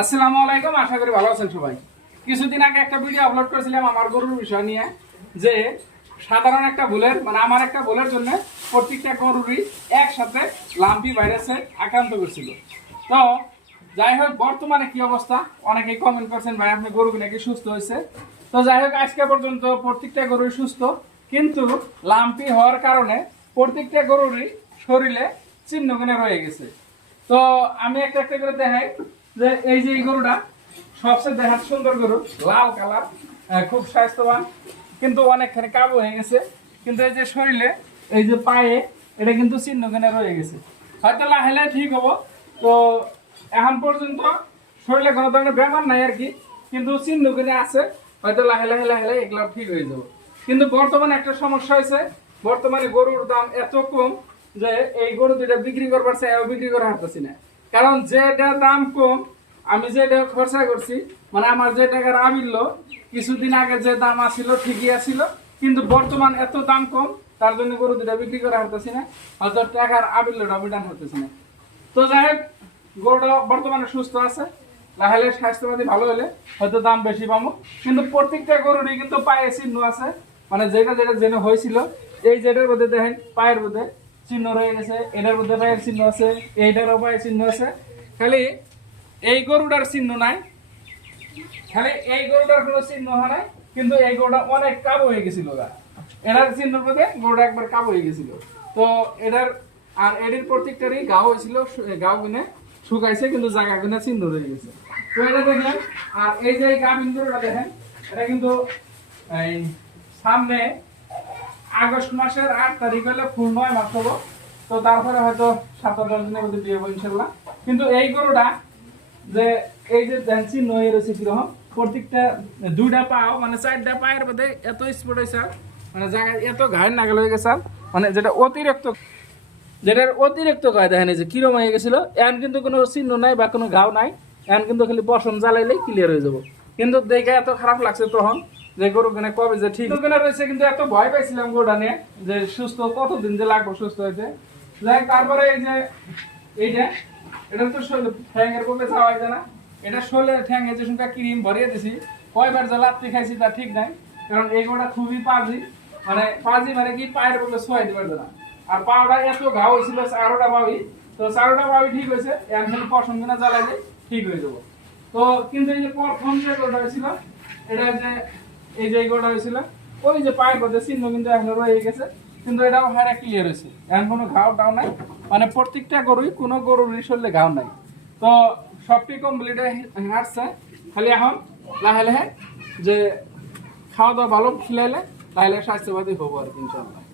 আসসালামু আলাইকুম, আশা করি ভালো আছেন সবাই। কিছুদিন আগে একটা ভিডিও আপলোড করেছিলাম আমার গরুর বিষয় নিয়ে, যে সাধারণ একটা ভুলের মানে আমার একটা ভুলের জন্য প্রত্যেকটা গরুরই একসাথে লাম্পি ভাইরাসে আক্রান্ত করছিল। তো যাই হোক, বর্তমানে কি অবস্থা? অনেকেই কমেন্ট করছেন, ভাই, আপনি গরু নাকি সুস্থ হয়েছে? তো যাই হোক, আজকে পর্যন্ত প্রত্যেকটা গরুই সুস্থ, কিন্তু লাম্পি হওয়ার কারণে প্রত্যেকটা গরুরই শরীরে চিহ্নগুলো রয়ে গেছে। তো আমি একটা একটা করে দেখাই। যে এই যে এই গরুটা, সবচেয়ে দেখার সুন্দর গরু, লাল কালার খুব স্বাস্থ্যবান, কিন্তু অনেকখানি কাবু হয়ে গেছে। কিন্তু এই যে শরীরে, এই যে পায়ে, এটা কিন্তু চিহ্নখানে রয়ে গেছে। হয়তো লাহে ঠিক হব। তো এখন পর্যন্ত শরীরে কোনো ধরনের ব্যাপার নাই আর কি, কিন্তু চিহ্ন চিহ্নখানে আছে। হয়তো লাহে লাহে লাহে লাহে এগুলো ঠিক হয়ে যাব। কিন্তু বর্তমানে একটা সমস্যা হয়েছে, বর্তমানে গরুর দাম এত কম যে এই গরু দুটা বিক্রি করবার চাই বিক্রি করা হারতেছি না। কারণ যেটা দাম কম, আমি যেটা খরচা করছি মানে আমার যে টাকার আবিল্য কিছুদিন আগে যে দাম আসিল, ঠিকই আসিল, কিন্তু বর্তমান এত দাম কম, তার জন্য গরু দুটা বিক্রি করা হারতেছি না হয়তো টাকার আবিল্যটা বিটান হতেছি না। তো যাই হোক, গরুটা বর্তমানে সুস্থ আছে লাহেলে স্বাস্থ্যবাদী ভালো হলে হয়তো দাম বেশি পাবো, কিন্তু প্রত্যেকটা গরুরই কিন্তু পায়ে চিহ্ন আছে মানে যেটা যেটা যেন হয়েছিল, এই যেটার মধ্যে দেখেন, পায়ের মধ্যে চিহ্ন রয়ে গেছে, এটার মধ্যে পায়ের চিহ্ন আছে, এইটারও পায়ের চিহ্ন আছে। খালি এই গরুটার চিহ্ন নাই। খালি এই গরুটার কোনো চিহ্ন হয় নাই, কিন্তু এই গরুটা অনেক কাবু হয়ে গেছিল গা। এটার মধ্যে গরুটা একবার কাবু হয়ে গেছিল। তো এটার, আর এটির প্রত্যেকটারই গাও হয়েছিল গাও কিনে শুকাইছে, কিন্তু জায়গা কিনে চিহ্ন রয়ে গেছে। তো এটা দেখলেন, আর এই যে গাভিন গরুটা দেখেন, এটা কিন্তু এই সামনে আগস্ট মাসের আট তারিখ হলে ফুল নয় মাস হব তো তারপরে হয়তো সাত আট দিনের মধ্যে বিয়ে হব ইনশাল্লাহ কিন্তু এই গরুটা যে এই যে ড্যান্সি নয়ে রয়েছে কীরকম, প্রত্যেকটা দুইটা পাও মানে চারটা পায়ের মধ্যে এত স্পোর্ট হয়েছে মানে জায়গায় এত ঘায়ের নাগাল হয়ে গেছে মানে যেটা অতিরিক্ত, যেটার অতিরিক্ত গায়ে দেখেন যে কিরম হয়ে গেছিল এখন কিন্তু কোনো চিহ্ন নাই বা কোনো ঘাও নাই। এখন কিন্তু খালি বসন জ্বালাইলেই ক্লিয়ার হয়ে যাব। কিন্তু দেখে এত খারাপ লাগছে তখন। যে গরু কিনে কবে যে ঠিক কিনে রয়েছে, কিন্তু এত ভয় পাইছিলাম গরুটা নিয়ে যে সুস্থ, কতদিন যে লাগবো সুস্থ হয়েছে। যাই তারপরে এই যে এইটা, এটা তো ঠ্যাঙের কোপে যাওয়া যায় না। এটা শোলে ঠ্যাঙে যে সঙ্গে ক্রিম ভরিয়ে দিছি, কয়বার যে লাত্তি খাইছি তা ঠিক নাই, কারণ এই গোটা খুবই পাজি। মানে পাজি মানে কি, পায়ের কোপে সোয়াই দিবার না। আর পাওটা এত ঘাও হয়েছিল, চারোটা পাবি তো চারোটা পাবি ঠিক হয়েছে, এখন পছন্দ না জ্বালাইলে ঠিক হয়ে যাব। তো কিন্তু এই যে প্রথম যে গোটা হয়েছিল, এটা যে এই যে এই গোটা হয়েছিল, ওই যে পায়ের পথে চিহ্ন কিন্তু এখন রয়ে গেছে, কিন্তু এটাও হারা ক্লিয়ার হয়েছে। এখন কোনো ঘাও টাও নাই মানে প্রত্যেকটা গরুই কোনো গরুর শরীরে ঘাও নাই। তো সবটি কমপ্লিট হাঁটছে, খালি এখন লাহে লাহে যে খাওয়া দাওয়া ভালো খিলাইলে লাহে লাহে স্বাস্থ্যবাদী হব আর কি ইনশাল্লাহ